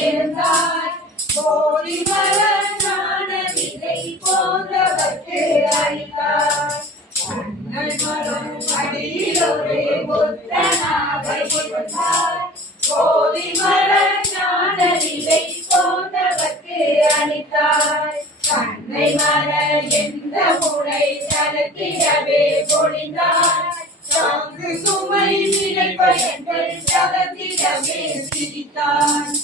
இருந்தாய் கோடி மலரான விதை போன்றவர்க்கு அளித்தாய் மரம் அடியில் ஒரு புத்தனாக இருந்தாய் கோடி விதை அளித்தாய் மலர் என்ற முனை தனத்திடவே பொழிந்தாய் தாங்கு சுமை நினைப்பயன்கள் தகத்திடமே சிரித்தான்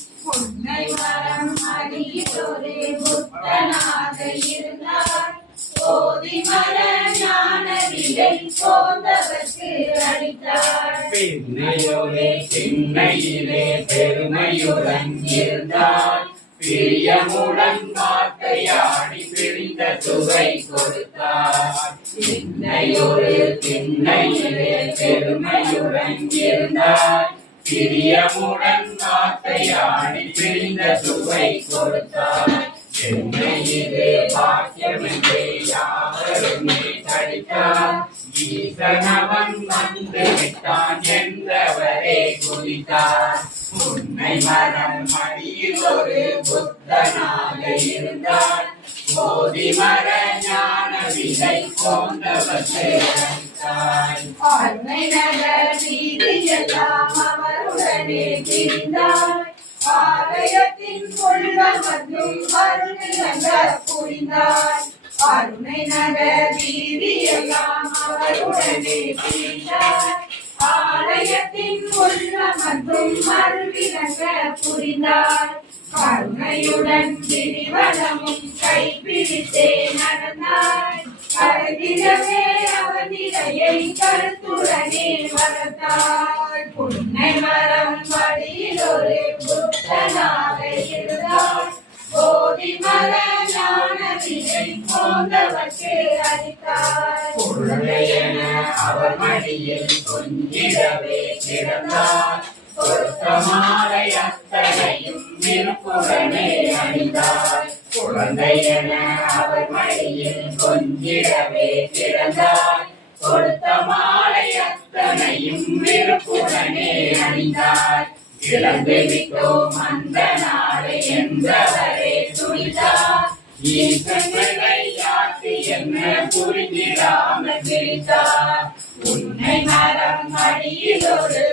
மரம் அடியில் புத்தனாக இருந்தார். போதி மர ஞான விலை போந்தவர்க்கு அளித்தார். பின்னையோரே சின்னையிலே பெருமையுடன் இருந்தால் பிரியமுடன் வார்த்தையாடி பிரிந்த சுவை கொடுத்தார். பின்னையொரு திண்ணையிலே பெருமையுடன் இருந்தார். பிரியமுடன் வார்த்தையாடி பிரிந்த சுவை கொடுத்தார். என்னையிலே பாக்கியமென்றே யாவருமே தடித்தார் ஈசனவன் வந்து விட்டான் என்றவரே குதித்தார். உன்னை மரம் மடியில் ஒரு புத்தனாக இருந்தார். போதி மர ஞான விதை போன்றவற்றை அளித்தாய் அன்னை நகர் வீதியெல்லாம் அவருடனே திரிந்தார் ஆலயத்தின் கொள்ளமர்ந்தும் அருளிலங்க புரிந்தார். அருணை நகர் வீதியெல்லாம் அவருடனே திரிந்தார் ஆலயத்தின் கொள்ளமர்ந்தும் அருளிலங்க புரிந்தார். கருணையுடன் கிரிவலமும் கைப்பிடித்தே நடந்தாய் கருதிடமே அவனிடையை கருத்துடனே வளர்த்தாய் புன்னை மர போன்றவற்று அளித்தாய் குழந்தையென அவர் மடியில் கொஞ்சிடவே கிடந்தார். பொருத்தமாலை அத்தனையும் விருப்புடனே அணிந்தார். குழந்தையென அவர் மடியில் கொஞ்சிடவே கிடந்தார். கொடுத்த மாலை அத்தனையும் விருப்புடனே அணிந்தார். இழந்து விட்டோம் அந்த நாளை என்றவரே துணித்தார் ஈசன் என்ன புரிந்திடாமல் சிரித்தார் உன்னை மரம் அடியில் ஒரு